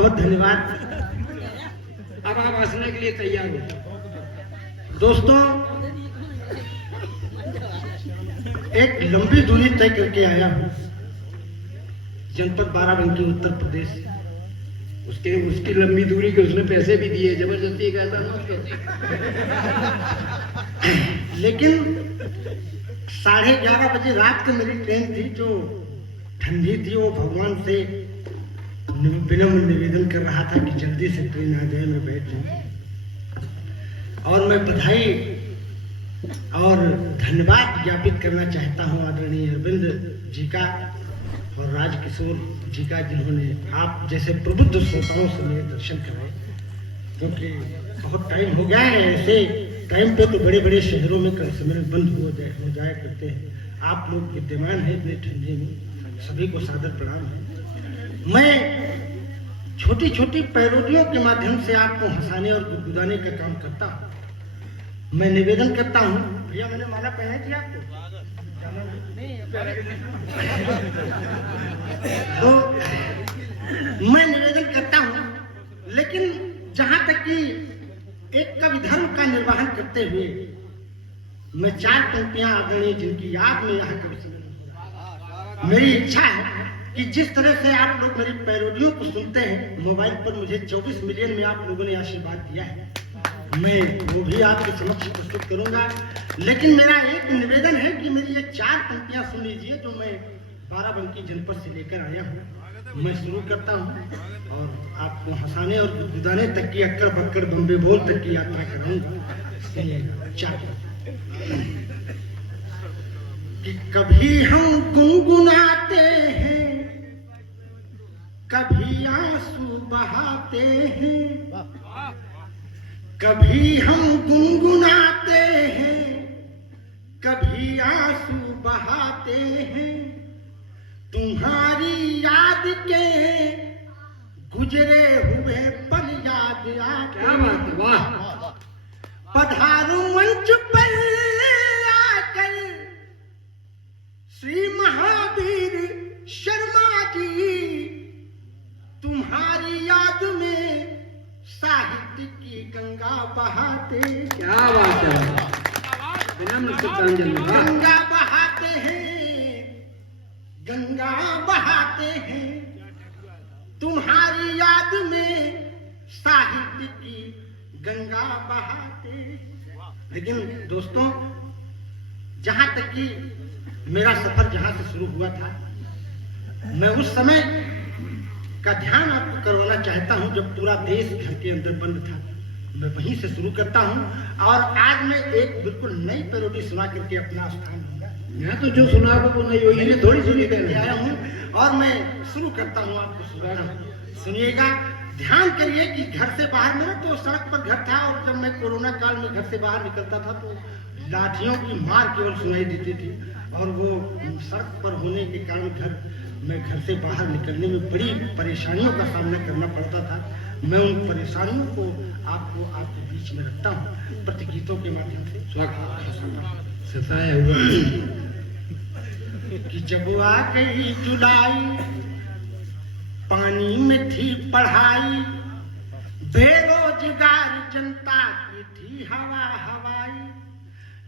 बहुत धन्यवाद। अब आप हंसने के लिए तैयार हो। दोस्तों, एक लंबी दूरी तय करके आया हूँ, जनपद बाराबंकी, उत्तर प्रदेश। उसकी लंबी दूरी के उसने पैसे भी दिए, जबरदस्ती कहता ना। लेकिन 11:30 बजे रात को मेरी ट्रेन थी, जो ठंडी थी। वो भगवान से विनम्र निवेदन कर रहा था कि जल्दी से ट्रेन आ जाए, मैं बैठ जाऊं। और मैं बधाई और धन्यवाद ज्ञापित करना चाहता हूं आदरणीय अरविंद जी का और राजकिशोर जी का, जिन्होंने आप जैसे प्रबुद्ध श्रोताओं से मेरे दर्शन कराए। क्योंकि बहुत टाइम हो गया है, ऐसे टाइम पे तो बड़े बड़े शहरों में कल सम्मेलन बंद हो जाया करते हैं। आप लोग विद्यमान हैं इतने ठंडे में, सभी को सादर प्रणाम है। मैं छोटी छोटी पैरोडियों के माध्यम से आपको हंसाने और गुदगुदाने का काम करता हूँ। मैं निवेदन करता हूँ, भैया मैंने माला पहनाई थी आपको, तो मैं निवेदन करता हूँ, लेकिन जहां तक कि एक कवि धर्म का निर्वहन करते हुए मैं 4 पंक्तियां आदरणीय जिनकी याद में यहाँ कवि सम्मेलन हो रहा है। मेरी इच्छा है कि जिस तरह से आप लोग मेरी पैरोडियों को सुनते हैं मोबाइल पर, मुझे 24 मिलियन में आप लोगों ने आशीर्वाद दिया है, मैं वो भी आपके समक्ष प्रस्तुत करूंगा। लेकिन मेरा एक निवेदन है कि मेरी ये 4 पंक्तियां सुन लीजिए, जो मैं बाराबंकी जनपद से लेकर आया हूँ। मैं शुरू करता हूँ और आपको हंसाने और गुदगुदाने तक की, अक्कड़ बक्कड़ बम्बे बोल तक की यात्रा कराऊंगा। कि कभी हम गुनगुनाते हैं, कभी आंसू बहाते हैं, कभी हम गुनगुनाते हैं, कभी आंसू बहाते हैं। तुम्हारी याद के गुजरे हुए पल याद आते। क्या बात है, वाह। पधारो मंच पर आकर श्री महावीर शर्मा जी, तुम्हारी याद में साहित्य की गंगा बहाते। क्या बात है, विनम्र श्रद्धांजलि। गंगा बहाते हैं, गंगा बहाते हैं, तुम्हारी याद में साहित्य की गंगा बहाते। लेकिन दोस्तों, जहां तक कि मेरा सफर जहां से शुरू हुआ था, मैं उस समय का ध्यान आपको करवाना चाहता हूं जब पूरा देश घर के अंदर बंद था। मैं वहीं से शुरू करता हूं और आज मैं एक बिल्कुल नई पैरोडी सुना करके अपना स्थान दूंगा। मैं तो जो सुना वो नहीं हुई है, थोड़ी सुनी करके आया हूं और मैं शुरू करता हूं, आपको सुनाना। सुनिएगा, ध्यान करिए कि घर से बाहर, मेरा तो सड़क पर घर था और जब मैं कोरोना काल में घर से बाहर निकलता था तो लाठियों की मार केवल सुनाई देती थी और वो सड़क पर होने के कारण मैं घर से बाहर निकलने में बड़ी परेशानियों का सामना करना पड़ता था। मैं उन परेशानियों को आपके बीच में रखता हूँ प्रतिगीतों के माध्यम से। सताया हुआ कि जब आ गई जुलाई, पानी में थी पढ़ाई, बेरोजगार जनता की थी हवा हवाई।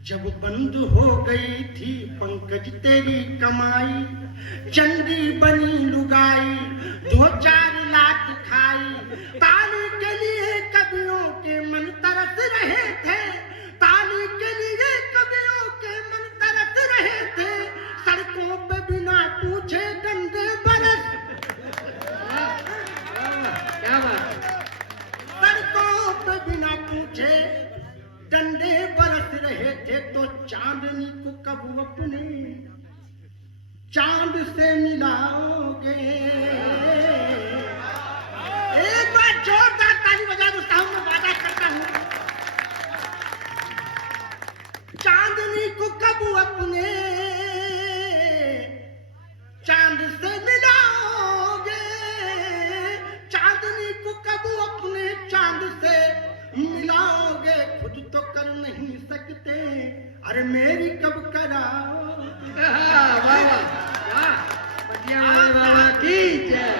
जब बंद हो गई थी पंकज तेरी कमाई, चंदी बनी लुगाई, 2-4 लाख खाई। ताली के लिए कवियों के मन तरस रहे थे, ताली के लिए कवियों के मन तरस रहे थे। सड़कों पे बिना पूछे डंडे बरस। क्या बात, सड़कों पे बिना पूछे डंडे बरस रहे थे। तो चांदनी को कब अपने चांद से मिलाओगे? एक बार जोरदार ताली बजा दो साहब, मैं वादा करता हूं। चांदनी को कब अपने चांद से मिलाओगे? चांदनी को कब अपने चांद से मिलाओगे? खुद तो कर नहीं सकते, अरे मेरी कब कराओ? बाबा की जय।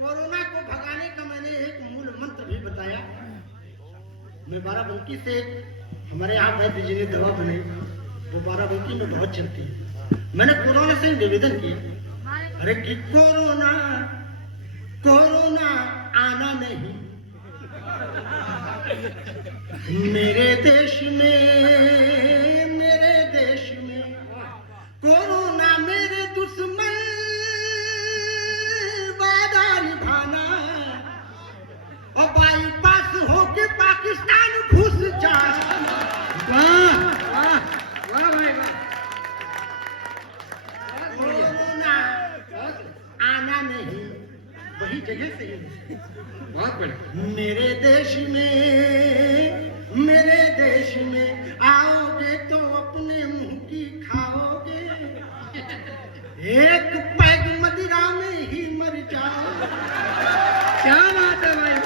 कोरोना को भगाने का मैंने मैं बाराबंकी से हमारे यहाँ वैद्य जी ने दवा बनाई, वो बाराबंकी में बहुत चलती है। मैंने कोरोना से निवेदन किया, अरे कि कोरोना कोरोना आना नहीं मेरे देश में कोरोना मेरे दुश्मन वादा निभाना और बाईपास होके पाकिस्तान घुस जा। वाह वाह वाह भाई वाह, कोरोना आना नहीं, वही जगह से है। बहुत बढ़िया। मेरे देश में आओगे तो अपने मुंह की खाओगे, एक पैग मदिरा में ही मर जाओ। क्या बात है भाई,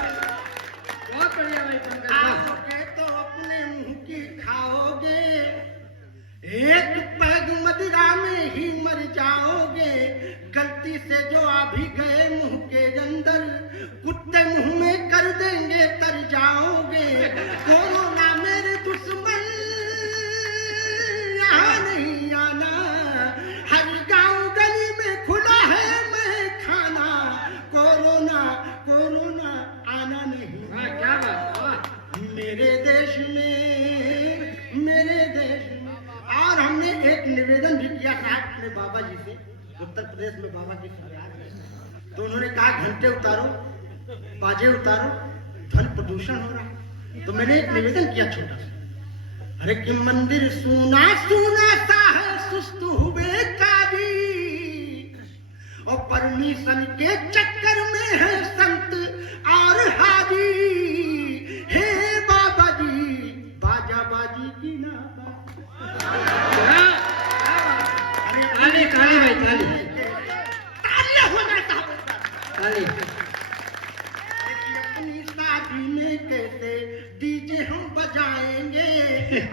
बहुत बढ़िया भाई पंकज। आओगे तो अपने मुंह की खाओगे, एक पैग मदिरा में ही मर जाओगे। गलती से जो आ भी गए मुंह के अंदर, कुत्ते मुंह में कर देंगे तर जाओगे। कोरोना मेरे दुश्मन, यहाँ नहीं आना, हर गांव गली में खुला है मैं खाना। कोरोना कोरोना आना नहीं। वाह क्या बात, वाह। मेरे देश में। और हमने एक निवेदन भी किया था अपने बाबा जी से, उत्तर प्रदेश में बाबा की फरियाद है, तो उन्होंने कहा घंटे उतारो, बाजे उतारो, ध्वनि प्रदूषण हो रहा है। तो मैंने एक निवेदन किया छोटा सा, अरे कि मंदिर सुना सुना सा है, सुस्त हुए काजी, और परमिशन के चक्कर में है संत और हाजी। हे बाबा जी बाजा बाजी की ना ताली ताली भाई, ताली तालियां होना ताली। अपनी शादी में कैसे डीजे हम बजाएंगे,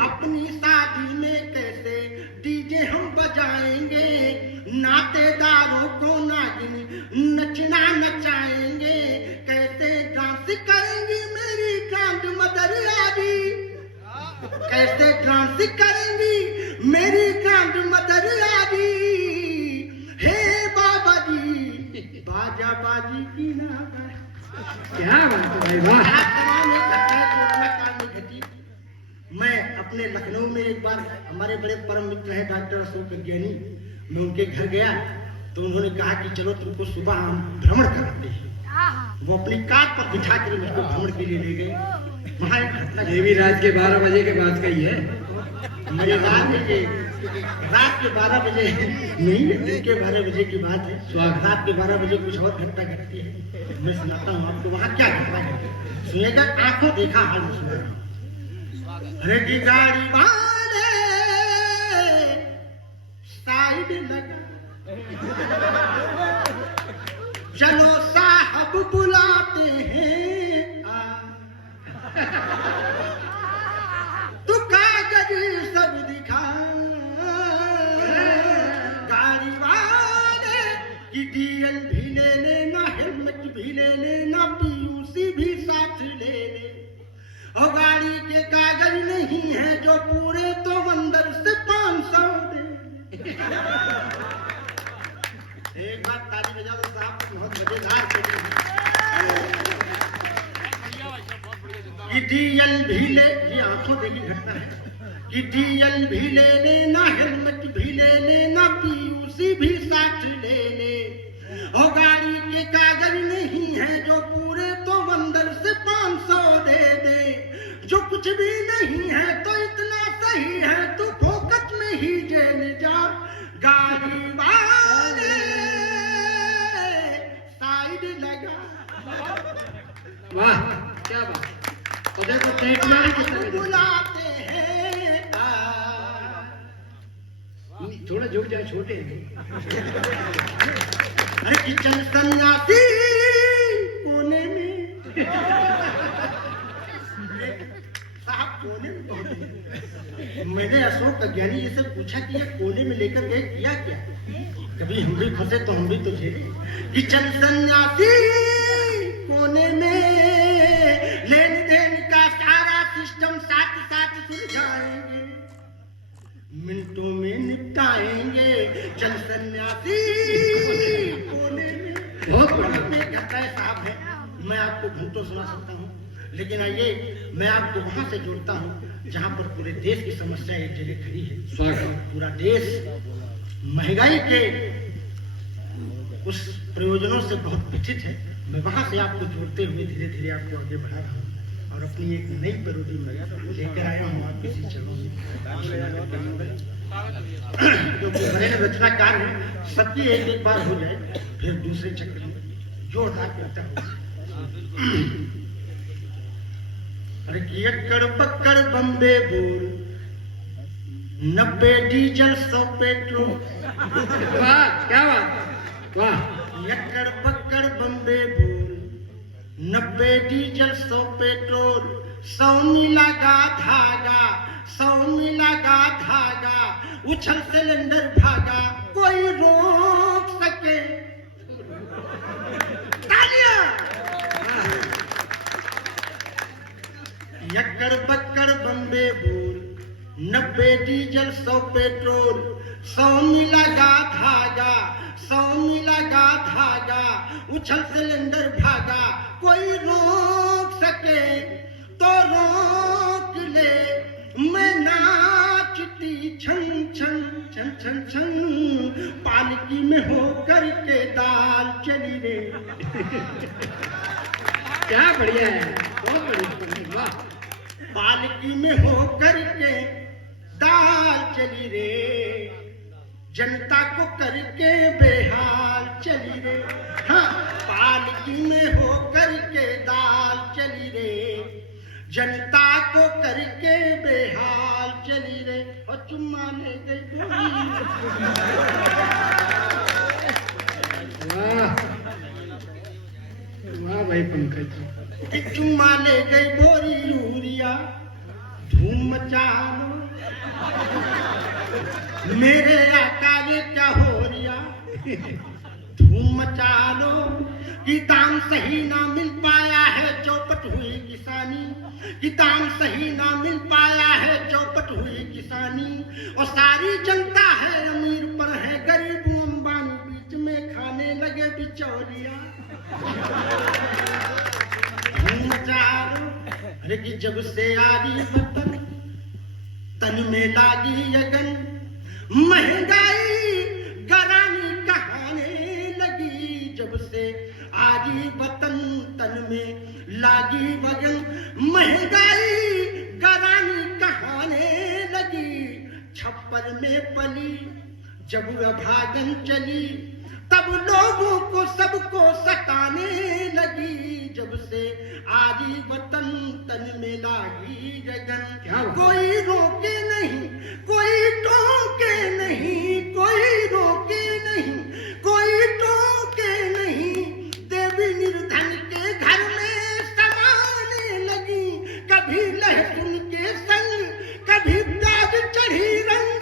अपनी शादी में कैसे डीजे हम बजाएंगे, नातेदारों को नागिन नचना नचाएंगे, कैसे डांस करेंगी मेरी ग्रैंड मदर आदि, कैसे डांस करेंगी मेरी ग्रैंड मदर आदि। हे बाबा जी बाजा बाजी की ना। क्या बात है भाई, वाह। मैं अपने लखनऊ में एक बार, हमारे बड़े परम मित्र हैं डॉक्टर अशोक ज्ञानी, मैं उनके घर गया तो उन्होंने कहा कि चलो तुमको सुबह हम भ्रमण कराते हैं। वो अपनी कार पर बिठा कर मुझको भ्रमण के लिए ले गए। वहाँ एक घटना, ये भी रात के 12 बजे के बाद का ही है। मेरे रात के 12 बजे नहीं, दिन के 12 बजे की बात है। रात के 12 बजे कुछ और घटना घटती है, मैं सुनाता हूँ आपको वहाँ क्या घटना है। सुनिएगा, आंखों देखा हाल सुना रहा हूँ। अरे की गाड़ी वाले साइड लगा, चलो साहब बुलाते हैं तू कागज सब दिखा। गाड़ी वाले की डीएल भी ले लेना, हेलमेट भी ले लेना, पीयूसी भी साथ ले ले, और गाड़ी के कागज नहीं है जो पूरे तो अंदर से 500 दे। एक बार ताली बजा दो साहब, बहुत मजेदार कि डीएल भी ले, ये आंखों देखी घटना है, कि डीएल भी ले लेना, हेलमेट भी ले लेना, पीयूसी भी साथ ले ले, और गाड़ी के कागज नहीं है जो पूरे तो अंदर से 500 दे दे। जो कुछ भी नहीं है तो इतना सही है, तू फोकट में ही जेल जा। गाड़ी वाले साइड लगा। वाह क्या बात। और देखो टेक मारे कितना बुलाते हैं थोड़ा झुक जाए, छोटे हैं। अरे किचन सन्यासी कोने में साहब, कोने में पहुंचे। मैंने अशोक अज्ञानी जी से पूछा कि ये कोने में लेकर गए किया क्या, कभी हम भी फंसे तो हम भी तो झेले। किचन सन्यासी कोने में लेन देन का सारा चल सन्यासी कोने में। बहुत बढ़िया। में कहता है साहब है, मैं आपको घंटों सुना सकता हूँ, लेकिन आइए मैं आपको वहां से जोड़ता हूँ जहां पर पूरे देश की समस्या एक जगह खड़ी है। स्वागत। पूरा देश महंगाई के उस प्रयोजनों से बहुत व्यथित है। मैं वहां से आपको जोड़ते हुए धीरे धीरे आपको आगे बढ़ा रहा हूँ और अपनी एक नई पैरोडी में लेकर आया हूँ आपके इसी चरणों में। क्योंकि बड़े रचनाकार हैं, सबकी एक एक बार हो जाए फिर दूसरे चक्र में जोरदार करता हो। अरे कि अक्कड़ बक्कड़ बम्बे बोल, 90 डीजल 100 पेट्रोल। वाह, क्या बात, वाह। यक्कड़ बक्कड़ बम्बे बोल, 90 डीजल 100 पेट्रोल, 100 मिला गा धागा, 100 मिला गा धागा, उछल सिलेंडर भागा, कोई रोक सके। तालियां। यक्कड़ बक्कड़ बम्बे बोल, 90 डीजल 100 पेट्रोल, 100 मिला गा धागा, 100 मिला गा धागा, उछल सिलेंडर भागा, कोई रोक सके तो रोक ले, मैं नाचती छन छन छन छन छन, पालकी में होकर के दाल चली रे। क्या बढ़िया है, बहुत बढ़िया, वाह। पालकी में होकर के दाल चली रे, जनता को करके बेहाल चली रे। हाँ, पालकी में होकर के दाल चली रे, जनता को करके बेहाल चली रे। और चुम्मा ले गई वाह वाह भाई पंकज। चुम्मा ले गई बोरी यूरिया, धूम मचा लो मेरे आका ये क्या हो रिया, धूम मचा लो कि दाम सही ना मिल पाया है, चौपट हुई किसानी, कि दाम सही ना मिल पाया है, चौपट हुई किसानी, और सारी जनता है अमीर पर है गरीब अंबानी, बीच में खाने लगे बिचौलिया। धूम मचा लो, अरे कि जब से आरी वतन तन में लागी अगन, महंगाई गरानी कहाने लगी, जब से आजी वतन तन में लागी वगन, महंगाई गरानी कहाने लगी, छप्पर में पली जब अभागन चली, तब लोगों को सबको सताने लगी, जब से आजी वतन तन में लागी गगन, कोई रोके नहीं, कोई टोके नहीं, कोई रोके नहीं, कोई टोके नहीं, देवी निर्धन के घर में समाने लगी, कभी लहसुन के संग, कभी प्याज चढ़ी रंग,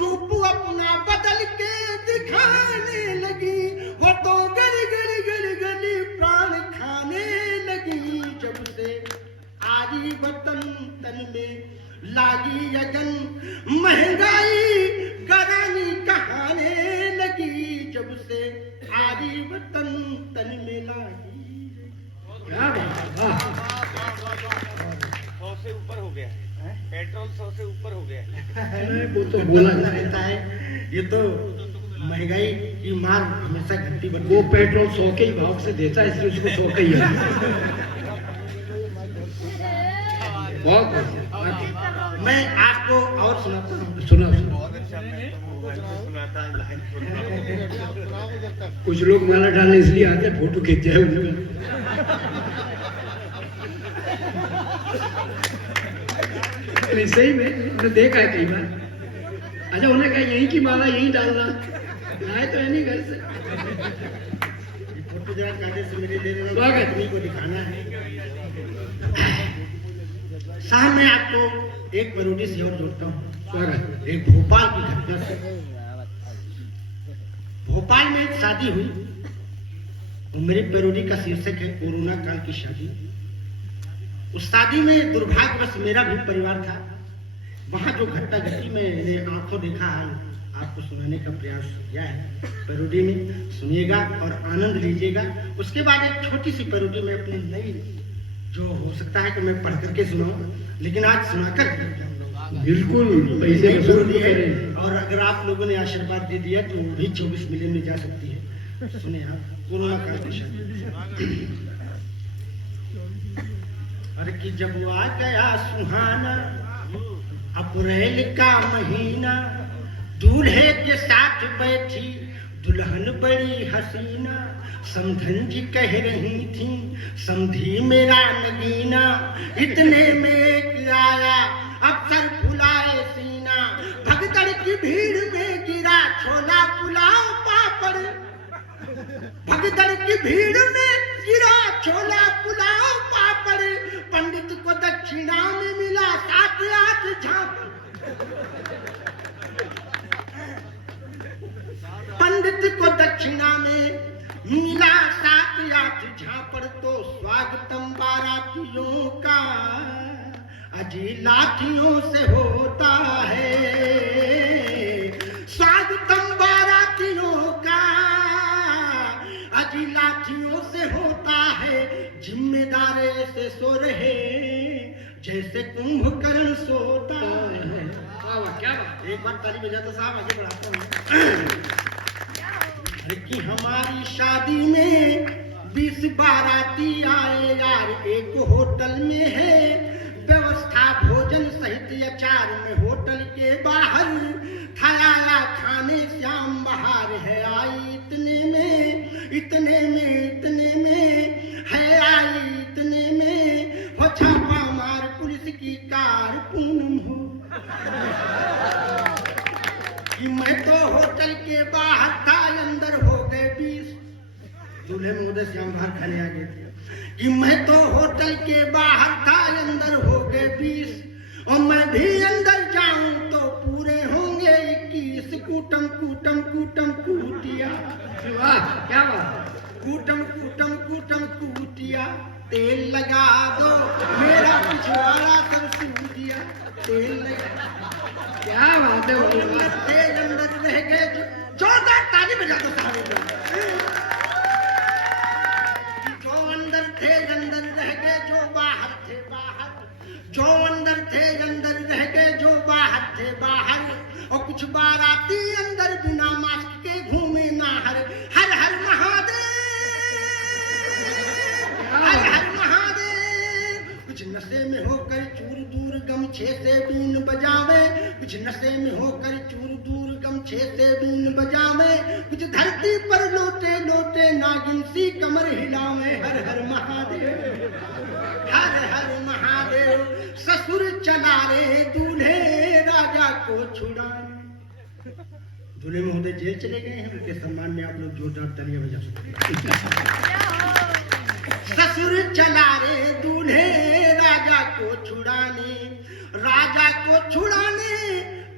रूप अपना बदल के दिखाने लगी, वो तो गली गली गली गली प्राण खाने लगी, जब से आजी वतन तन में लागी अगन, महंगाई गरानी कहाने लगी, जब से आजी वतन तन में लागी। क्या बात, वाह। 100 से ऊपर हो गया है, पेट्रोल 100 से ऊपर हो गया है। वो तो बोला रहता है, ये तो महंगाई की मार हमेशा घंटी बन। वो पेट्रोल 100 के ही भाव से देता है, इसलिए उसको 100 का ही है। बहुत बढ़िया। मैं आपको और सुनाता हूँ। सुना सुना। बहुत अच्छा, मैं तो सुनाता है लाइन। कुछ लोग माला डालने इसलिए आते हैं, फोटो खींच जाए उनमें। नहीं सही में मैंने देखा है कई बार। अच्छा, उन्हें कहा यहीं की माला यहीं डालना, लाए तो है नहीं घर से। फोटो जरा कागज से मेरे ले लेना, स्वागत। आदमी को दिखाना है। साहब मैं आपको एक पैरोडी से और जोड़ता हूँ। स्वागत। एक भोपाल की घटना से। भोपाल में एक शादी हुई, वो मेरी पैरोडी का शीर्षक है कोरोना काल की शादी। उस शादी में दुर्भाग्यवश मेरा भी परिवार था। वहां जो घटना घटी मैंने आंखों देखा है, आपको सुनाने का प्रयास किया है पैरोडी में, सुनिएगा और आनंद लीजिएगा। उसके बाद एक छोटी सी पैरोडी में अपनी नई, जो हो सकता है कि मैं पढ़ करके सुनाऊं, लेकिन आज सुनाकर बिल्कुल पैसे वसूल भी है। करें। और अगर आप लोगों ने आशीर्वाद दे दिया तो वो भी 24 मिलियन में जा सकती है। सुने आप, कोरोना काल के साथ। अरे कि जब वो आ गया सुहाना अप्रैल का महीना, दूल्हे के साथ बैठी दुल्हन बड़ी हसीना, समधन जी कह रही थी समधी मेरा नगीना, इतने में एक आया अफसर फुलाए सीना, भगदड़ की भीड़ में गिरा छोला पुलाव पापड़, भगदड़ की भीड़ में गिरा छोला पुलाव पापड़, पंडित को दक्षिणा में मिला 7-8 झापड़, पंडित को दक्षिणा में मिला 7-8 झापड़, तो स्वागतम बारातियों का अजी लाठियों से होता है, स्वागतम बारातियों का अजी लाठियों से होता है, जिम्मेदार ऐसे सो रहे जैसे कुंभकर्ण सोता है। क्या बात। एक बार ताली बजा तो साहब आगे बढ़ाता हूँ। कि हमारी शादी में 20 बाराती आए यार, एक होटल में है व्यवस्था भोजन सहित अचार में, होटल के बाहर खाया खाने श्याम बहार है आई, इतने में इतने में इतने में है आई, इतने में हो छापा मार पुलिस की कार पूनम हो, कि मैं तो होटल के बाहर था अंदर हो गए 20, दूल्हे महोदय श्याम बाहर खाने आ गए थे, कि मैं तो होटल के बाहर था अंदर हो गए 20, और मैं भी अंदर जाऊं तो पूरे होंगे 21, कूटम कूटम कूटम कूटिया, वाह क्या बात। कूटम कूटम कूटम कूटिया, तेल लगा दो मेरा पिछवाड़ा सब सूदिया, तेल लगा, क्या बात है। अंदर रह गए जोरदार ताली बजा दो सारे लोग, जो अंदर थे अंदर रह गए जो बाहर थे बाहर, जो अंदर थे अंदर रह गए जो बाहर थे बाहर, और कुछ बाराती अंदर बिना मास्क के घूमे नाहर, हर हर महादेव हर हर महादेव, कुछ नशे में होकर चूर दूर गमछे से बीन बजावे, कुछ नशे में होकर चूर दूर गमछे से बीन बजावे, कुछ धरती पर लोटे लोटे नागिन सी कमर हिलावे, हर हर महादेव हर हर महादेव, ससुर चला रे दूल्हे राजा को छुड़ाने, दूल्हे महोदय जेल चले गए हैं, उनके सम्मान में आप लोग जोरदार तालियां बजा सकते हैं। ससुर चला रे दूल्हे राजा को छुड़ाने, राजा को छुड़ाने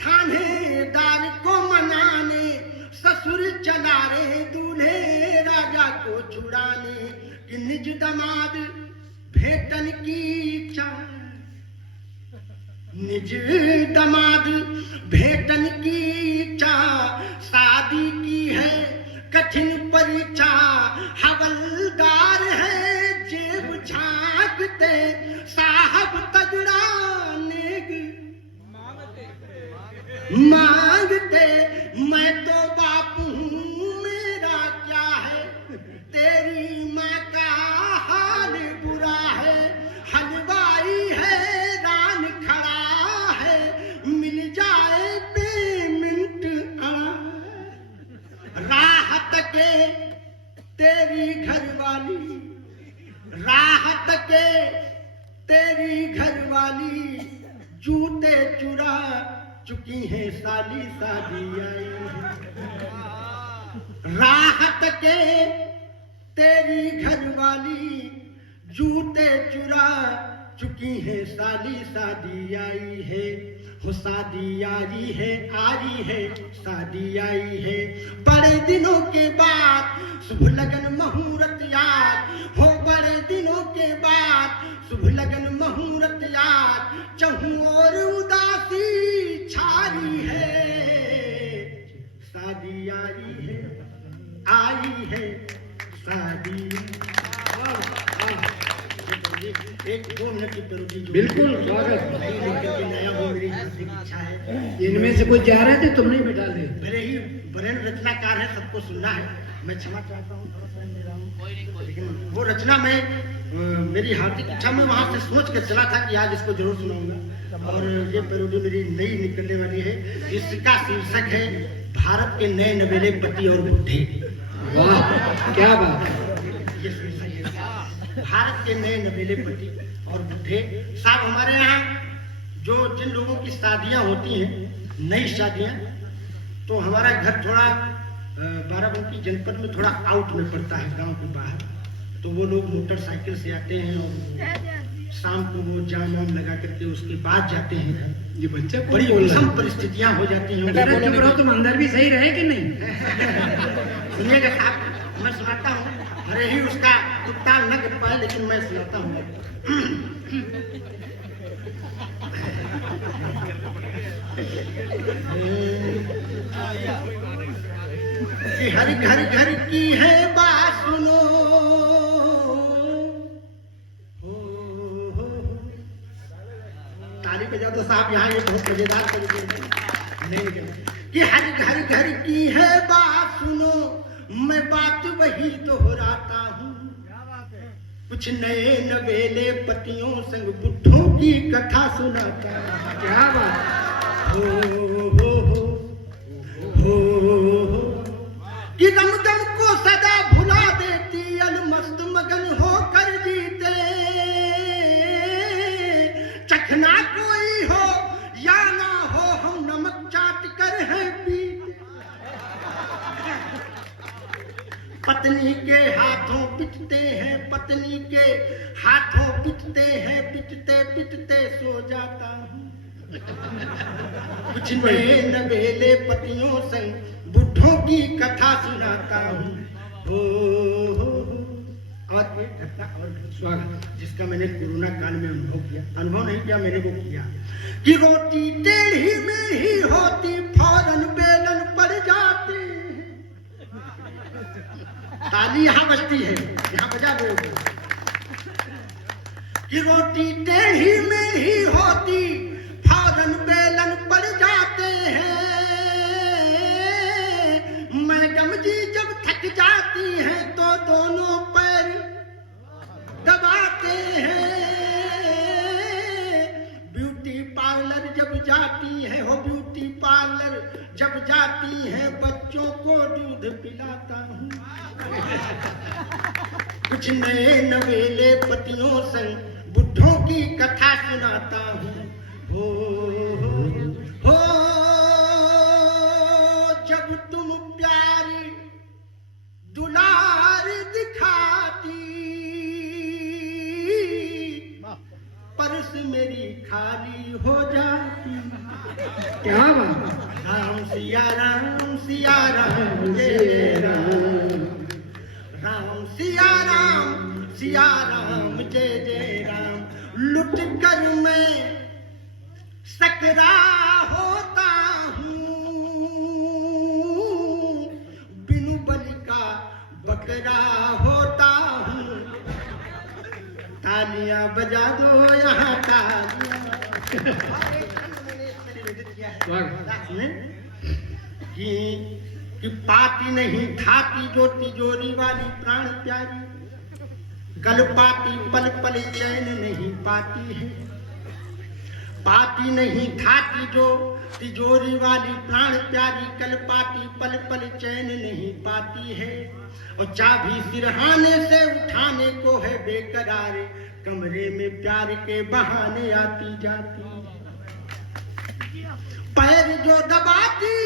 थानेदार को मनाने, ससुर चला रे दूल्हे राजा को छुड़ाने, कि निज दामाद भेटन की इच्छा, निज दामाद भेटन की इच्छा, शादी की है कठिन परीक्षा, हवलदार है जेब झांकते, साहब तगड़ा नेग मांगते, मैं तो बाप हूँ मेरा क्या है, तेरी माँ का हाल बुरा है, हलवाई है रान खड़ा है, मिल जाए पेमेंट राहत के तेरी घरवाली, राहत के तेरी घरवाली, जूते चुरा चुकी है साली शादी आई है, राहत के तेरी घरवाली, जूते चुरा चुकी है साली शादी आई है, हो शादी आई है शादी आई है, बड़े दिनों के बाद शुभ लगन मुहूर्त याद, हो बड़े दिनों के बाद शुभ लगन मुहूर्त याद, चहु और उदासी छाई है, एक 2 मिनट की प्रवृत्ति जो बिल्कुल स्वागत। नहीं लेकर के नया हो, मेरी हार्दिक इच्छा है। इनमें से कुछ जा रहे थे, तुमने बिठा दे। भले ही वरेण्य रचनाकार है, सबको सुनना है, मैं क्षमा चाहता हूँ, थोड़ा टाइम दे रहा हूँ, लेकिन वो रचना में मेरी हार्दिक इच्छा में वहां से सोच कर चला था कि आज इसको जरूर सुनाऊंगा। और ये पैरोडी मेरी नई निकलने वाली है। इसका शीर्षक है भारत के नए नवेले पति और बुढ़े। वाह क्या बात है। ये शीर्षक है भारत के नए नवेले पति और बुढ़े। साहब हमारे यहाँ जो जिन लोगों की शादियां होती हैं, नई शादियां, तो हमारा घर थोड़ा बाराबंकी जनपद में थोड़ा आउट में पड़ता है, गांव के बाहर। तो वो लोग मोटरसाइकिल से आते हैं और शाम को वो जाम वाम लगा करके उसके बाद जाते हैं घर। ये बच्चा बड़ी विषम परिस्थितियां हो जाती हैं। अरे चुप रहो, तुम अंदर भी सही रहे कि नहीं? सुनिएगा साहब, मैं सुनाता हूँ, भले ही उसका कुत्ता न गिर पाए, लेकिन मैं सुनाता हूँ। कि हर घर घर की है बात सुनो, हो। ताली बजा दो साहब, यहाँ ये बहुत मजेदार तरीके से नहीं कि हर घर घर की है बात सुनो, मैं बात वही दोहराता हूँ। कुछ नए नवेले पतियों संग बुढ़ों की कथा सुनाता हूँ। क्या बात हो कि दम दम को सदा भुला देती, अलमस्त मगन होकर जीते। चखना कोई हो या ना हो, हम नमक चाट कर हैं पीते। पत्नी के हाथों पिटते हैं, पत्नी के हाथों पिटते हैं, पिटते पिटते सो जाता हूँ। कुछ नए नवेले पतियों संग बुढ़ों की कथा सुनाता हूँ। और एक घटना और स्वागत, जिसका मैंने कोरोना काल में अनुभव नहीं किया, मैंने वो किया कि रोटी टेढ़ी में ही होती, फौरन बेलन पड़ जाते। ताली यहाँ बजती है, यहाँ बजा दो। कि रोटी टेढ़ी में ही होती, फौरन बेलन पड़ जाते हैं। मैडम जी जब थक जाती हैं तो दोनों पैर दबाते हैं। ब्यूटी पार्लर जब जाती है, हो ब्यूटी पार्लर जब जाती है, बच्चों को दूध पिलाता हूँ। कुछ नए नवेले पतियों संग बुढ़ों की कथा सुनाता हूँ। हो जब तुम प्यारी दुलार दिखाती, पर्स मेरी खाली हो जाती। क्या बात। राम सिया राम, सिया राम जय राम, राम सिया राम, सिया राम जय जय राम। लुट कर मैं सकरा होता हूँ, बिनु बलि का बकरा होता हूँ। तालियां बजा दो यहाँ तालियां। कि पाती नहीं खाती जो तिजोरी वाली प्राण प्यारी, कल पाती पल पल चैन नहीं पाती है। पाती नहीं खाती जो तिजोरी वाली प्राण प्यारी, कल पाती पल पल चैन नहीं पाती है। और चाबी सिरहाने से उठाने को है बेकरार, कमरे में प्यार के बहाने आती जाती। पैर जो दबाती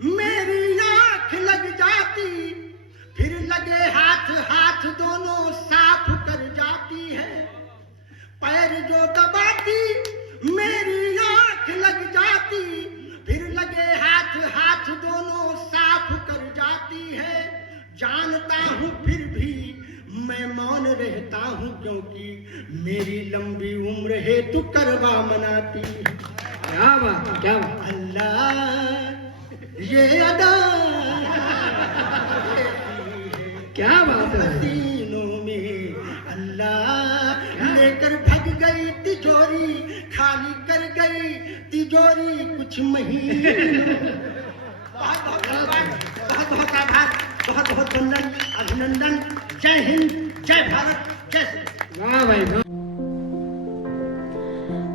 मेरी आंख लग जाती, फिर लगे हाथ हाथ दोनों साफ कर जाती है। पैर जो दबाती मेरी आंख लग जाती, फिर लगे हाथ हाथ दोनों साफ कर जाती है। जानता हूँ फिर भी मैं मौन रहता हूँ, क्योंकि मेरी लंबी उम्र है तू करवा मनाती है। क्या बात, क्या बात। अल्लाह ये अदा क्या बात बात है। हसीनों में अल्लाह लेकर भग गई तिजोरी, खाली कर गई तिजोरी कुछ महीनों। बहुत बहुत धन्यवाद, बहुत बहुत आभार, बहुत बहुत वंदन, अभिनंदन। जय हिंद, जय भारत, जय श्री राम। वाह भाई वाह।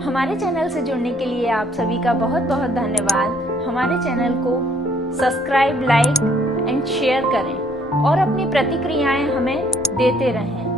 हमारे चैनल से जुड़ने के लिए आप सभी का बहुत बहुत धन्यवाद। हमारे चैनल को सब्सक्राइब, लाइक एंड शेयर करें और अपनी प्रतिक्रियाएं हमें देते रहें।